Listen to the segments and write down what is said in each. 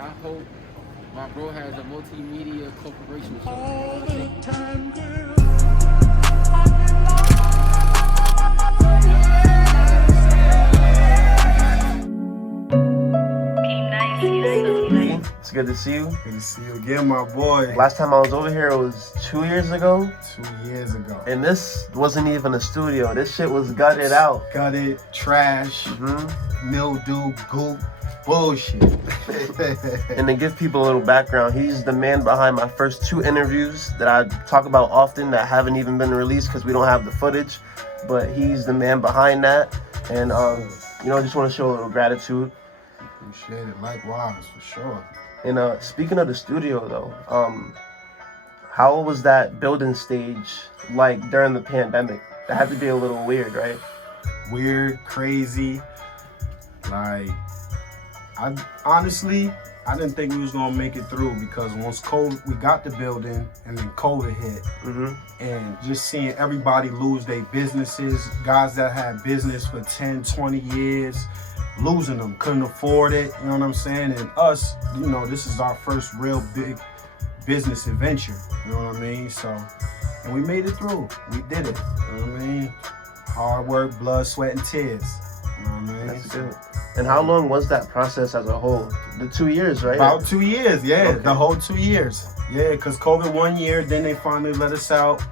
I hope my bro has a multimedia corporation or All something. the time, girl. It's good to see you. Good to see you again, my boy. Last time I was over here, it was 2 years ago. 2 years ago. And this wasn't even a studio. This shit was gutted out. Gutted, trash, mildew, goop, bullshit. And to give people a little background, he's the man behind my first 2 interviews that I talk about often that haven't even been released because we don't have the footage. But he's the man behind that. And, just want to show a little gratitude. Appreciate it. Likewise, for sure. And speaking of the studio, though, how was that building stage like during the pandemic? That had to be a little weird, right? Weird, crazy. Like, I didn't think we was gonna make it through because once we got the building and then COVID hit, and just seeing everybody lose their businesses, guys that had business for 10, 20 years, losing them, couldn't afford it, you know what I'm saying? And us, this is our first real big business adventure, you know what I mean? So, and we made it through. We did it, you know what I mean? Hard work, blood, sweat, and tears, you know what I mean? That's good. And how long was that process as a whole? The 2 years, right? About 2 years, yeah, Okay. the whole 2 years. Yeah, because COVID 1 year, then they finally let us out.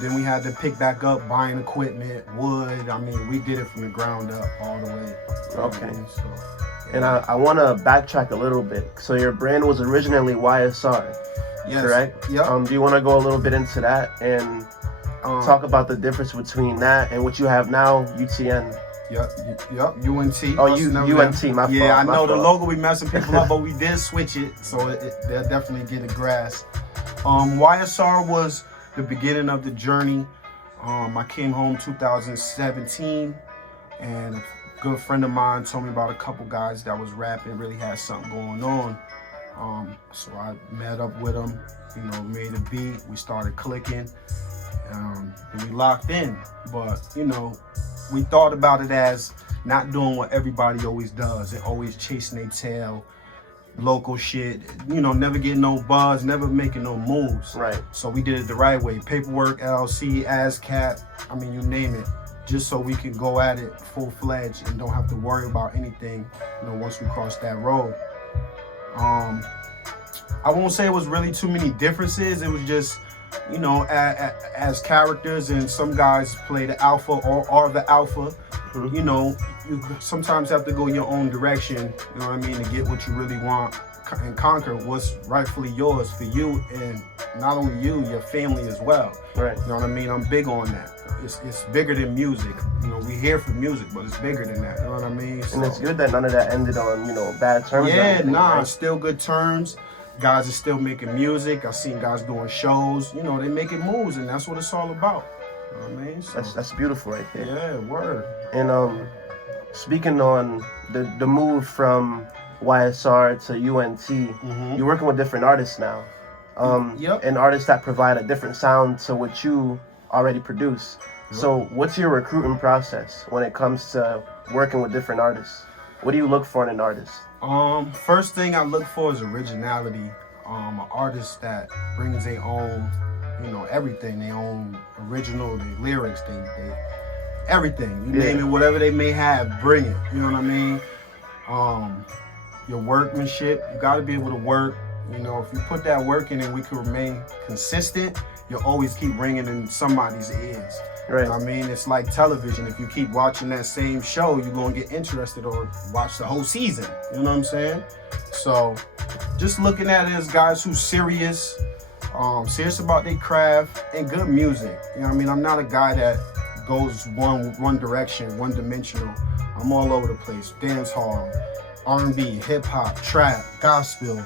Then we had to pick back up, buying equipment, wood. I mean, we did it from the ground up all the way. Okay. So, yeah. And I want to backtrack a little bit. So your brand was originally YSR, Yes. correct? Yep. Do you want to go a little bit into that and talk about the difference between that and what you have now, UTN? Yep, UNT. Oh, UNT, my fault. Yeah, I know the fault. logo we messing people up, but we did switch it, so they'll definitely get a grasp. YSR was the beginning of the journey. I came home 2017, and a good friend of mine told me about a couple guys that was rapping, really had something going on. So I met up with them, made a beat, we started clicking, and we locked in. But, we thought about it as not doing what everybody always does. They're always chasing their tail, local shit, never getting no buzz, never making no moves. Right. So we did it the right way. Paperwork, LLC, ASCAP, you name it, just so we can go at it full-fledged and don't have to worry about anything, once we cross that road. I won't say it was really too many differences. It was just, as characters, and some guys play the alpha or are the alpha. You sometimes have to go your own direction, to get what you really want and conquer what's rightfully yours for you, and not only you, your family as well. Right. You know what I mean? I'm big on that. It's bigger than music. We here for music, but it's bigger than that. You know what I mean? And it's good that none of that ended on, bad terms. or Yeah, anything, nah, right? still good terms. Guys are still making music. I've seen guys doing shows. They making moves, and that's what it's all about. You know what I mean? So, That's beautiful right there. yeah, word. And speaking on the move from YSR to UNT, you're working with different artists now. Yep. And artists that provide a different sound to what you already produce. Yep. So what's your recruiting process when it comes to working with different artists? What do you look for in an artist? First thing I look for is originality. An artist that brings their own, everything, their own original, their lyrics, they everything. You name it, whatever they may have, bring it. You know what I mean? Your workmanship, you got to be able to work. If you put that work in and we can remain consistent, you'll always keep ringing in somebody's ears. Right. You know what I mean? It's like television. If you keep watching that same show, you're going to get interested or watch the whole season. You know what I'm saying? So just looking at it as guys who's serious about their craft and good music. You know what I mean? I'm not a guy that goes one direction, one dimensional. I'm all over the place. Dance hall, R&B, hip hop, trap, gospel,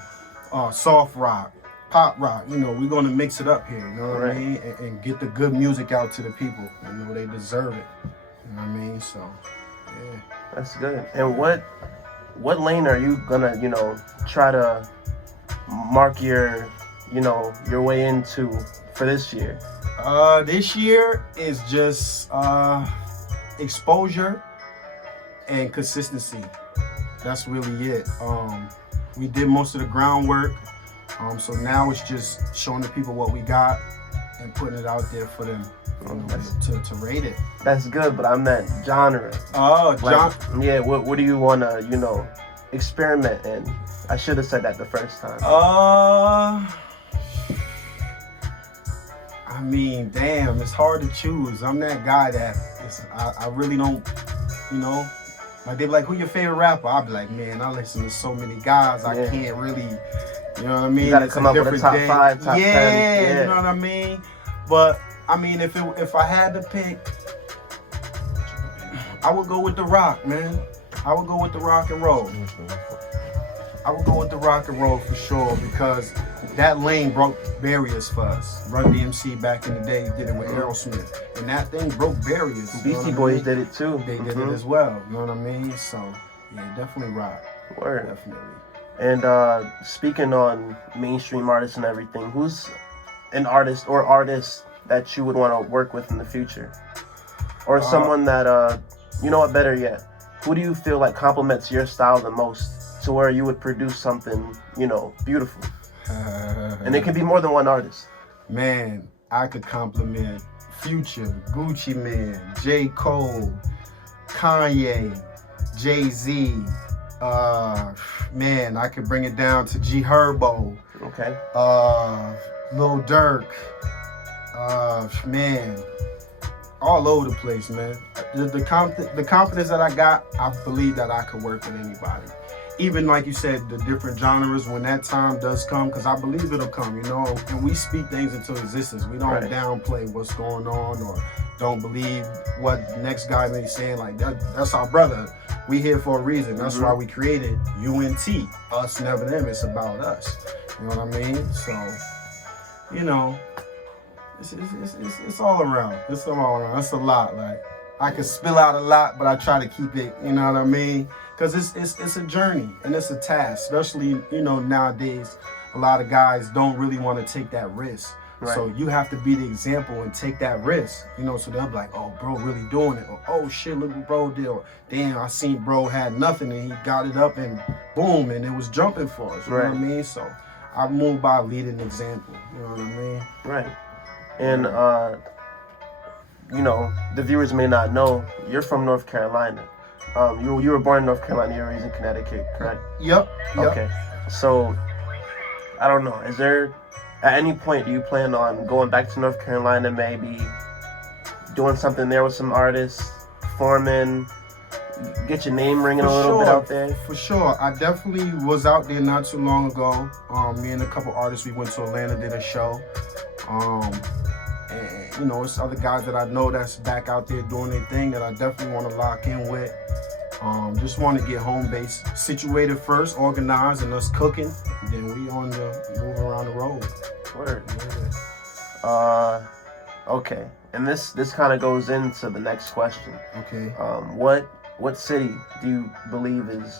soft rock, pop rock. We're gonna mix it up here. You know what I mean? And get the good music out to the people. They deserve it. You know what I mean? So, yeah. That's good. And what lane are you gonna, try to mark your way into for this year? This year is just exposure and consistency. That's really it. we did most of the groundwork. So now it's just showing the people what we got and putting it out there for them to rate it. That's good, but I meant genre. Oh, Yeah, what do you want to, experiment in? I should have said that the first time. I mean, damn, it's hard to choose. I'm that guy that I really don't, like they be like, who your favorite rapper? I'll be like, man, I listen to so many guys, I can't really, you know what I mean? You gotta come up with a top 5, top 10. Yeah, you know what I mean? But I mean, if I had to pick, I would go with The Rock, man. I would go with the rock and roll. I would go with the rock and roll for sure, because that lane broke barriers for us. Run DMC back in the day did it with Aerosmith, and that thing broke barriers. Beastie Boys did it too. They did it as well. You know what I mean? So yeah, definitely rock. Word. Definitely. And speaking on mainstream artists and everything, who's an artist or artists that you would want to work with in the future, or someone that you know what? Better yet, who do you feel like complements your style the most? To where you would produce something, beautiful. And it can be more than one artist. Man, I could compliment Future, Gucci Mane, J. Cole, Kanye, Jay-Z. Man, I could bring it down to G Herbo. Okay. Lil Durk. Man, all over the place, man. The confidence that I got, I believe that I could work with anybody. Even like you said, the different genres, when that time does come, because I believe it'll come, and we speak things into existence. We don't downplay what's going on or don't believe what the next guy may be saying. Like, that's our brother. We here for a reason. That's why we created UNT. Us, never them. It's about us. You know what I mean? So, it's all around. It's all around. It's a lot. Like, I could spill out a lot, but I try to keep it, you know what I mean? Because it's a journey and it's a task, especially, nowadays, a lot of guys don't really want to take that risk. Right. So you have to be the example and take that risk, so they'll be like, oh, bro really doing it. Or, oh, shit, look what bro did. Or, damn, I seen bro had nothing and he got it up and boom, and it was jumping for us. You know what I mean? So I move by leading example. You know what I mean? Right. And, the viewers may not know, you're from North Carolina. You were born in North Carolina, you were raised in Connecticut, correct? Yep. Okay. So, I don't know, is there, at any point, do you plan on going back to North Carolina, maybe doing something there with some artists, performing, get your name ringing a little bit out there? For sure. I definitely was out there not too long ago. Me and a couple artists, we went to Atlanta, did a show. And, it's other guys that I know that's back out there doing their thing that I definitely want to lock in with. Just want to get home base situated first, organized, and us cooking. And then we on the move around the road. Word. Yeah. Okay. And this kind of goes into the next question. Okay. What city do you believe is,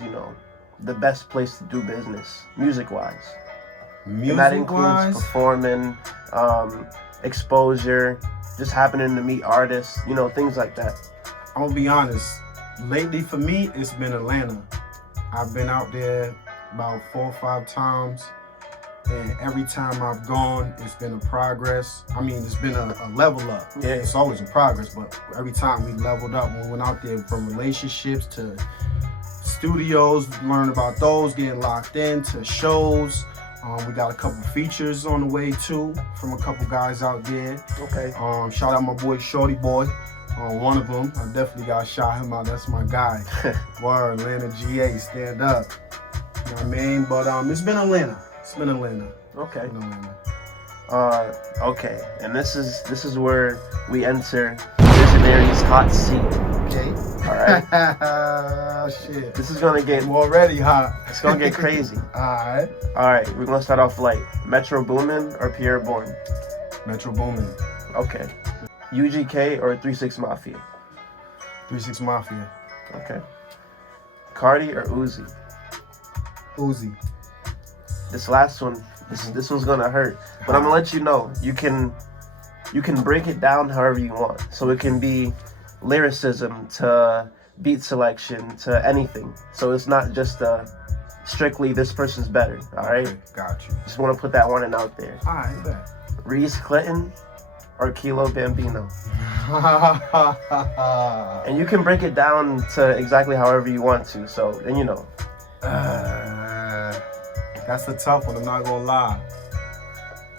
the best place to do business, music-wise? And that includes performing, exposure, just happening to meet artists, things like that. I'm gonna be honest. Lately for me, it's been Atlanta. I've been out there about 4 or 5 times, and every time I've gone, it's been a progress. I mean, it's been a level up. Yeah. It's always a progress, but every time we leveled up when we went out there, from relationships to studios, learn about those, getting locked in, to shows. We got a couple features on the way too from a couple guys out there. Okay. Shout out my boy Shorty Boy. One of them, I definitely gotta shout him out. That's my guy. Word, Atlanta GA, stand up. You know what I mean? But it's been Atlanta. Okay. It's been Atlanta. Okay. And this is where we enter Visionary's hot seat. Okay. All right. Shit. This is gonna get already hot. It's gonna get crazy. All right. We're gonna start off light. Metro Boomin or Pierre Bourne? Metro Boomin. Okay. UGK or 3-6 Mafia? 3-6 Mafia. Okay. Cardi or Uzi? Uzi. This last one, this one's gonna hurt, but I'm gonna let you know. You can break it down however you want. So it can be lyricism to beat selection to anything. So it's not just a strictly this person's better. All right. Okay, got you. Just want to put that one out there. All right, bet. Reese Clinton or Kilo Bambino. And you can break it down to exactly however you want to. So then you know. That's a tough one. I'm not gonna lie.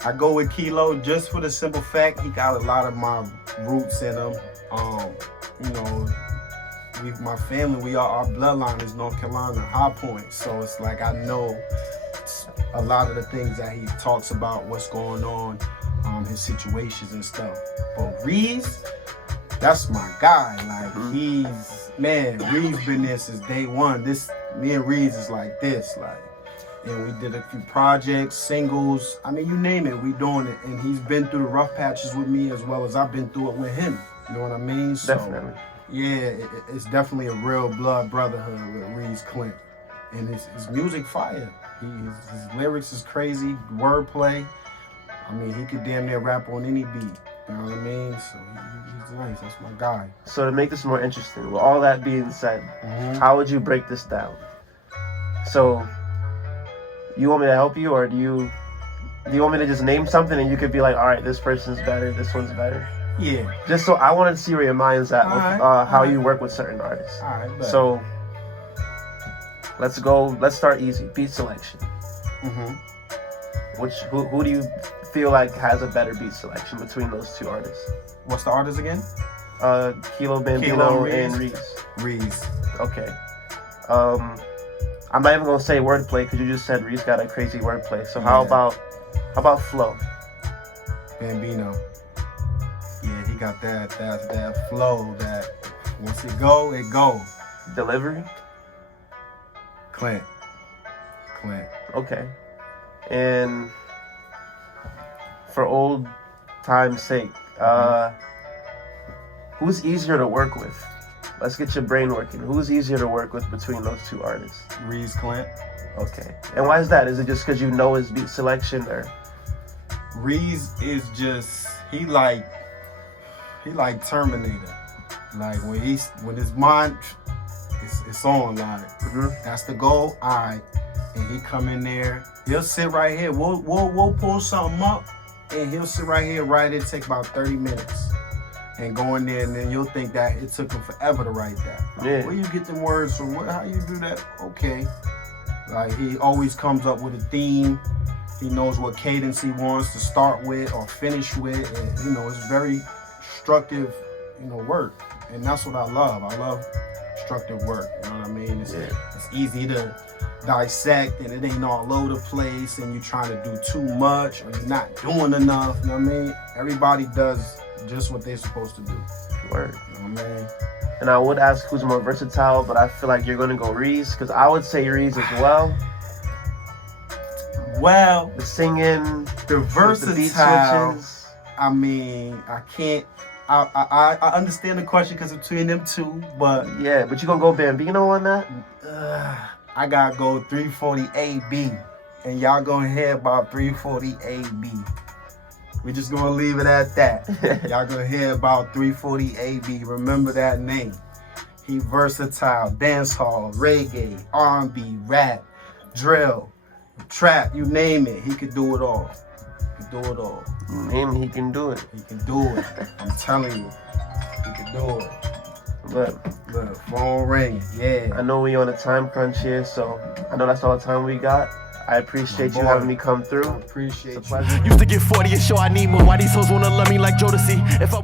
I go with Kilo just for the simple fact he got a lot of my roots in him. You know, my family, our bloodline is North Carolina, High Point. So it's like I know a lot of the things that he talks about, what's going on, his situations and stuff. But Reese, that's my guy. Like Reese been there since day one. Me and Reese is like this, like. And we did a few projects, singles. I mean, you name it, we doing it. And he's been through the rough patches with me as well as I've been through it with him. You know what I mean? So, Definitely. Yeah, it's definitely a real blood brotherhood with Reese Clint. And his music fire. His lyrics is crazy, wordplay. I mean, he could damn near rap on any beat. You know what I mean? So he's nice. That's my guy. So to make this more interesting, with all that being said, how would you break this down? So you want me to help you, or do you want me to just name something and you could be like, all right, this person's better, this one's better? Yeah. Just so I wanted to see where your mind's at with how you work with certain artists. All right. So let's start easy. Beat selection. Who do you feel like has a better beat selection between those two artists? What's the artist again? Kilo Bambino and Reese. Reese. Okay. I'm not even gonna say wordplay because you just said Reese got a crazy wordplay. So how about flow? Bambino. Yeah, he got that flow that once it go. Delivery? Clint. Okay. And for old time's sake, who's easier to work with? Let's get your brain working. Who's easier to work with between those two artists? Reese Clint. Okay. And why is that? Is it just because you know his beat selection, or? Reese is just he like Terminator. Like when his mind it's on, like that's the goal. Alright. And he come in there, he'll sit right here. We'll pull something up and he'll sit right here, write it, take about 30 minutes. And go in there, and then you'll think that it took him forever to write that. Like, where you get them words from? How you do that? Okay. Like, he always comes up with a theme. He knows what cadence he wants to start with or finish with. And, it's very constructive, work. And that's what I love. I love constructive work. You know what I mean? It's easy to dissect, and it ain't all over the place, and you're trying to do too much, or you're not doing enough. You know what I mean? Everybody does just what they're supposed to do. Word. You know what I mean? And I would ask who's more versatile, but I feel like you're going to go Reese, because I would say Reese as well. Well, the singing, the versatile. The beat switches. I mean, I can't. I understand the question because between them two, but yeah, but you gonna go Bambino on that? I gotta go 340 AB, and y'all gonna hear about 340 AB. We just gonna leave it at that. Y'all gonna hear about 340 AB. Remember that name. He versatile, dancehall, reggae, R&B, rap, drill, trap, you name it. He could do it all. He can do it all. Name he can do it. He can do it. I'm telling you, he can do it. Look, phone ringing. Yeah. I know we on a time crunch here, so I know that's all the time we got. I appreciate you having me come through. I appreciate it's a pleasure. Used to get 40 a show, I need more. Why these hoes wanna love me like Jodeci? If I